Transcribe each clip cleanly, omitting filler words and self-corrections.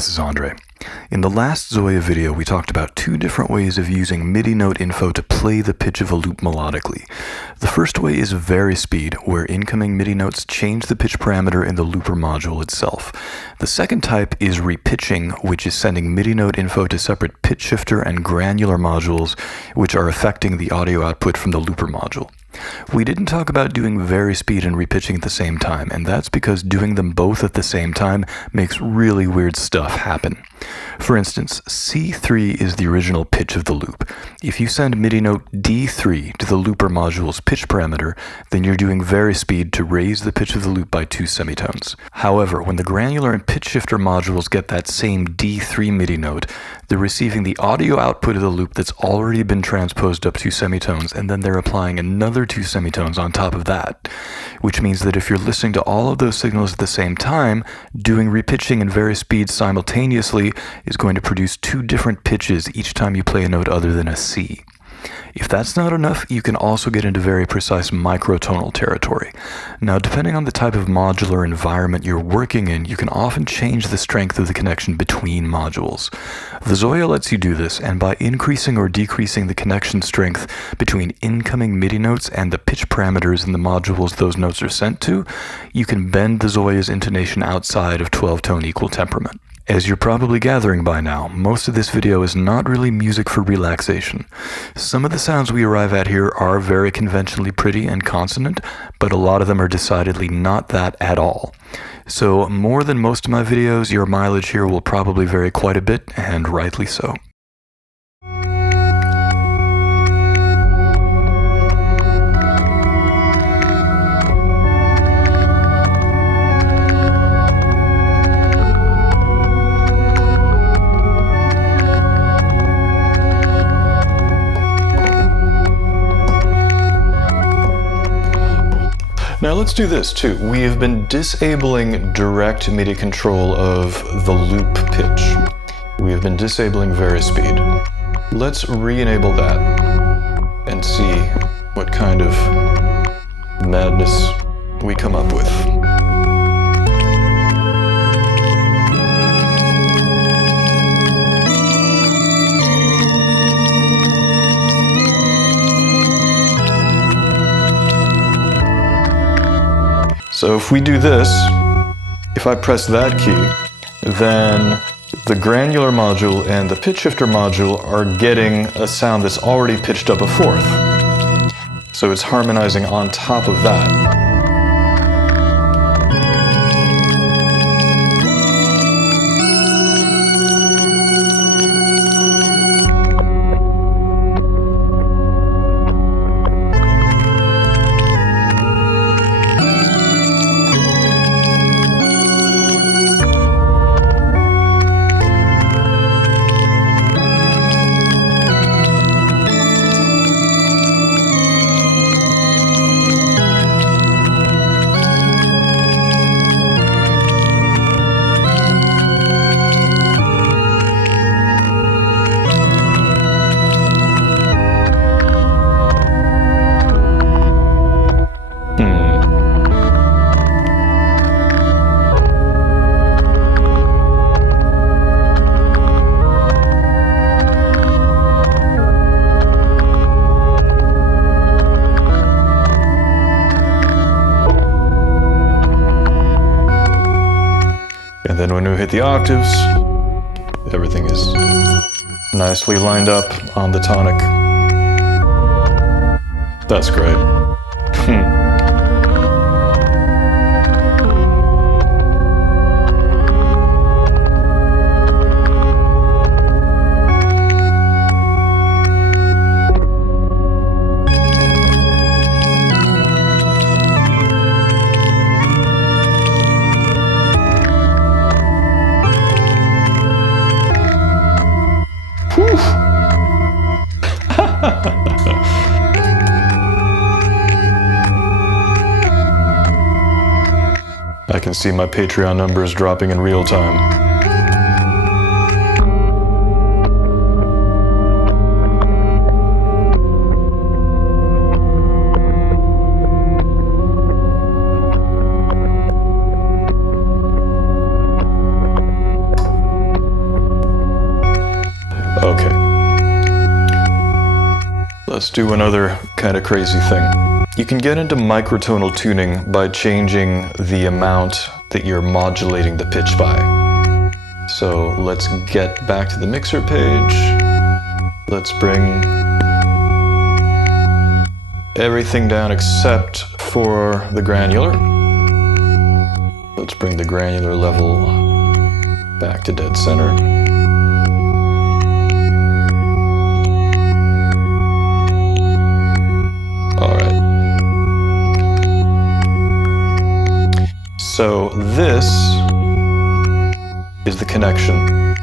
this is Andre. In the last Zoia video, we talked about two different ways of using MIDI note info to play the pitch of a loop melodically. The first way is Vari-Speed, where incoming MIDI notes change the pitch parameter in the looper module itself. The second type is Repitching, which is sending MIDI note info to separate pitch shifter and granular modules, which are affecting the audio output from the looper module. We didn't talk about doing Vari-Speed and Repitching at the same time, and that's because doing them both at the same time makes really weird stuff happen. For instance, C3 is the original pitch of the loop. If you send MIDI note D3 to the looper module's pitch parameter, then you're doing Vari-Speed to raise the pitch of the loop by 2 semitones. However, when the granular and pitch shifter modules get that same D3 MIDI note, they're receiving the audio output of the loop that's already been transposed up 2 semitones, and then they're applying another 2 semitones on top of that, which means that if you're listening to all of those signals at the same time, doing repitching and Vari-Speed simultaneously is going to produce 2 different pitches each time you play a note other than a C. If that's not enough, you can also get into very precise microtonal territory. Now, depending on the type of modular environment you're working in, you can often change the strength of the connection between modules. The Zoia lets you do this, and by increasing or decreasing the connection strength between incoming MIDI notes and the pitch parameters in the modules those notes are sent to, you can bend the Zoia's intonation outside of 12-tone equal temperament. As you're probably gathering by now, most of this video is not really music for relaxation. Some of the sounds we arrive at here are very conventionally pretty and consonant, but a lot of them are decidedly not that at all. So more than most of my videos, your mileage here will probably vary quite a bit, and rightly so. Now let's do this too. We have been disabling direct MIDI control of the loop pitch. We have been disabling Vari-Speed. Let's re-enable that and see what kind of madness we come up with. So if we do this, if I press that key, then the granular module and the pitch shifter module are getting a sound that's already pitched up a fourth. So it's harmonizing on top of that. And then when we hit the octaves, everything is nicely lined up on the tonic. That's great. I can see my Patreon numbers dropping in real time. let's do another kind of crazy thing. You can get into microtonal tuning by changing the amount that you're modulating the pitch by. So let's get back to the mixer page. Let's bring everything down except for the granular. Let's bring the granular level back to dead center. All right. So this is the connection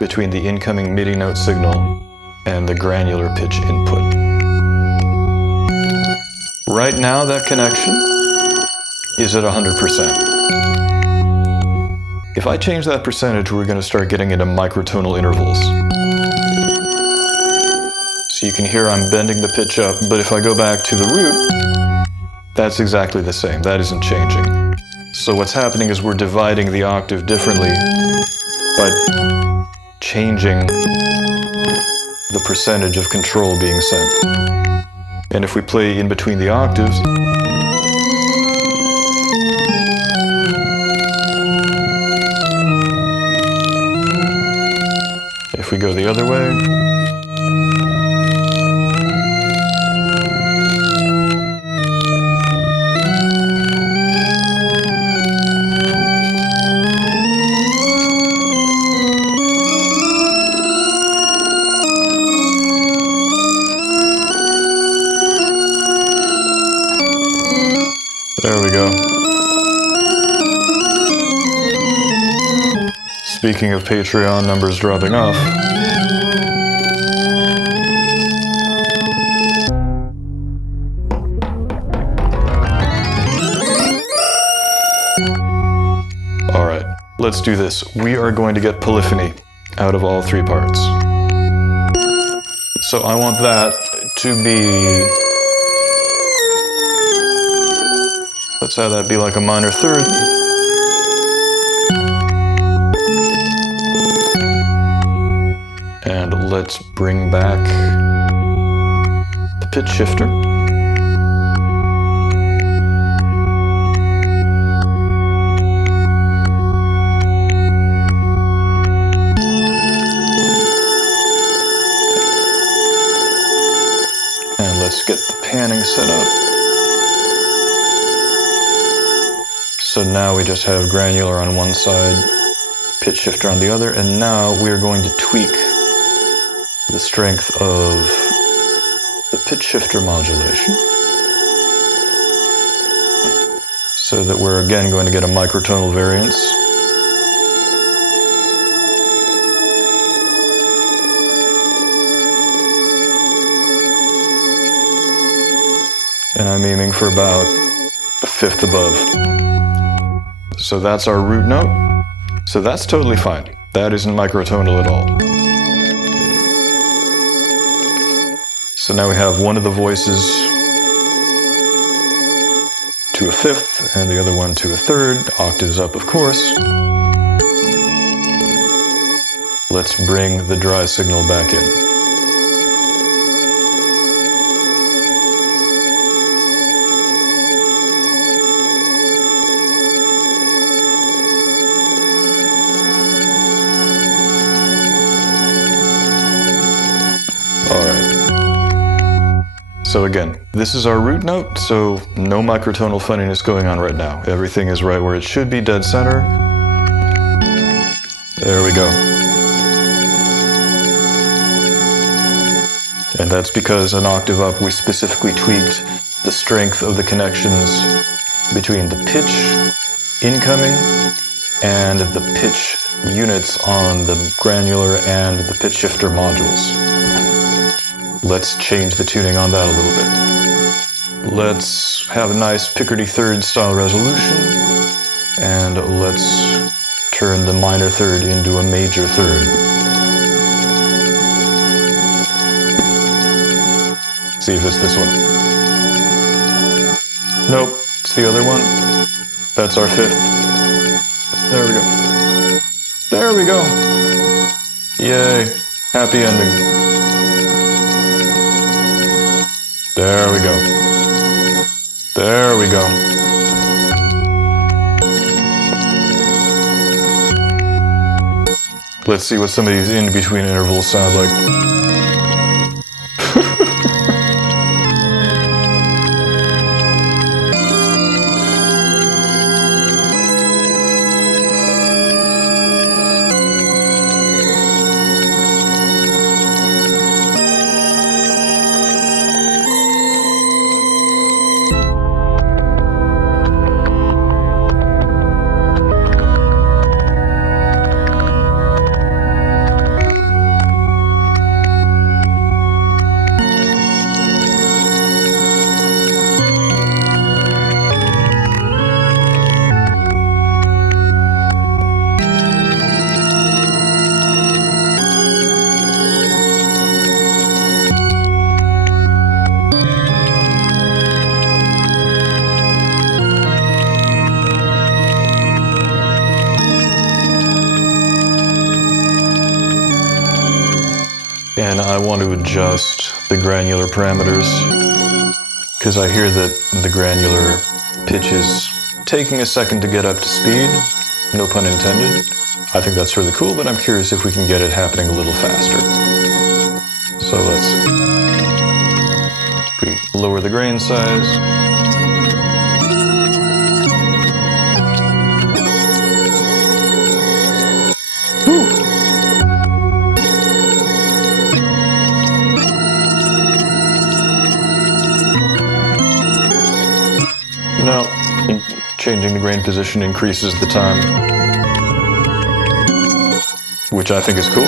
between the incoming MIDI note signal and the granular pitch input. Right now, that connection is at 100%. If I change that percentage, we're going to start getting into microtonal intervals. So you can hear I'm bending the pitch up, but if I go back to the root, that's exactly the same. That isn't changing. So what's happening is we're dividing the octave differently by changing the percentage of control being sent. And if we play in between the octaves, if we go the other way, there we go. Speaking of Patreon numbers dropping off, all right, let's do this. We are going to get polyphony out of all three parts. So I want that to be, let's have that be like a minor third. And let's bring back the pitch shifter. And let's get the panning set up. So now we just have granular on one side, pitch shifter on the other, and now we're going to tweak the strength of the pitch shifter modulation so that we're again going to get a microtonal variance. And I'm aiming for about a fifth above. So that's our root note. So that's totally fine. That isn't microtonal at all. So now we have one of the voices to a fifth and the other one to a third, octaves up of course. Let's bring the dry signal back in. So again, this is our root note, so no microtonal funniness going on right now. Everything is right where it should be, dead center. There we go. And that's because an octave up, we specifically tweaked the strength of the connections between the pitch incoming and the pitch units on the granular and the pitch shifter modules. Let's change the tuning on that a little bit. Let's have a nice Picardy third style resolution, and let's turn the minor third into a major third. See if it's this one. Nope, it's the other one. That's our fifth. There we go. There we go. Yay, happy ending. There we go. There we go. Let's see what some of these in-between intervals sound like. And I want to adjust the granular parameters because I hear that the granular pitch is taking a second to get up to speed, no pun intended. I think that's really cool, but I'm curious if we can get it happening a little faster. So let's see. If we lower the grain size. Now, changing the grain position increases the time, which I think is cool.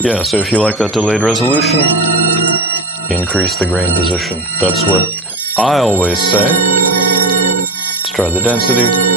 Yeah, so if you like that delayed resolution, increase the grain position. That's what I always say. Let's try the density.